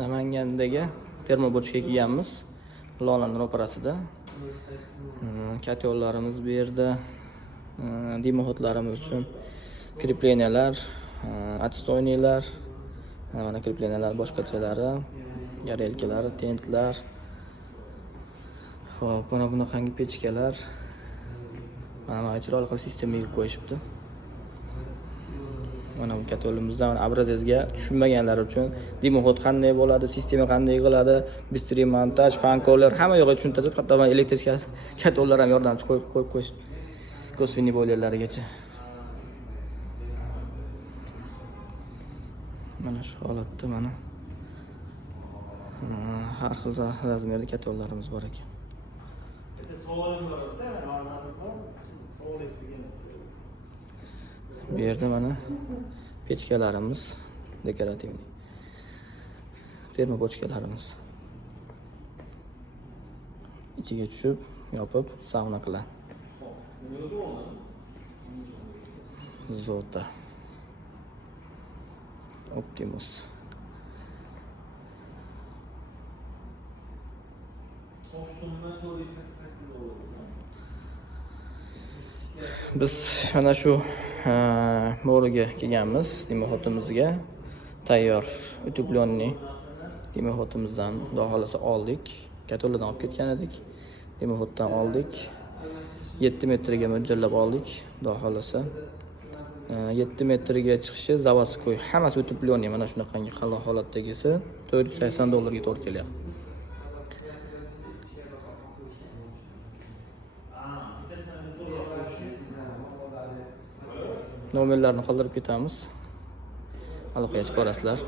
Namangandagi termobochka kelganmiz. Lolani ro'parasida. Katyollarimiz bu yerda. Dimoxodlarimiz uchun krepleniyalar, отстойнийлар, mana krepleniyalar boshqachalari, garelkalar, tentlar. Xo'p, mana bunaqangi pechkalar. Mana chiroyli qilib sistemaga qo'yishibdi. Mana bu katyolimizdan obrazezga tushunmaganlar uchun dimoxod qanday bo'ladi, sistema qanday qiladi, bыстрый montaj, fankoller hamma yo'g'i tushuntirib, hatto elektrik katyollar ham yordamchi qo'yib qo'yishdi. Kosviniy boylarlarigacha. Mana shu holatda mana har xil razmerli katyollarimiz bor ekan. Bu yerda mana pechkalarimiz, dekorativniy termobochkalarimiz. İchiga tushib, yopib, sauna qiladi. Zota Optimus. Biz mana shu bo'riga kelganmiz, dimoxodimizga tayyor utepленный dimoxodimizdan xudo xolasa oldik. Katyollardan olib ketgan edik. Dimoxoddan oldik. 7 metrga mo'ljallab oldik, xudo xolasa. 7 metrga chiqishi заводской, hammasi utepленный, mana shunaqangi qalin holatdagisi $480 ga to'g'ri kelyapti. Nomerlarni qoldirib ketamiz. Aloqaga chiqib olasizlar.